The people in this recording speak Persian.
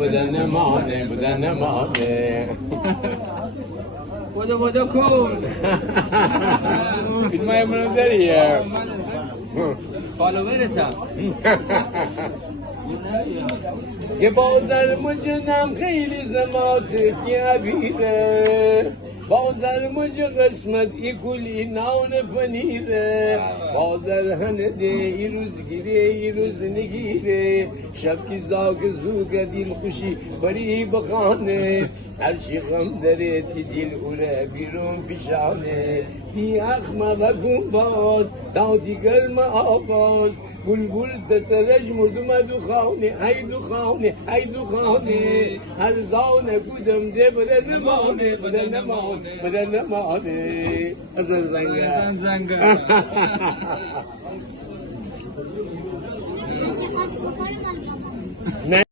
بدن مانه بودو کن فیلم های منو داریه فالوورتم که بازر مجنم خیلی زمات کبیره بازر مج قسمت ای کلی نان پنیره بازر هنده ای روز گیره ای روز نگیره شب کی زاگ زوگ دل خوشی بری بخانه هرچی غم داره تی دل اوره بیرون پیشانه تی اخمه بکن باز تا تی گرم آواز بلبل تترج مردم دو خانه ای دو خانه هر زانه کدم ده بدن مانه ازن زنگه زنگه نه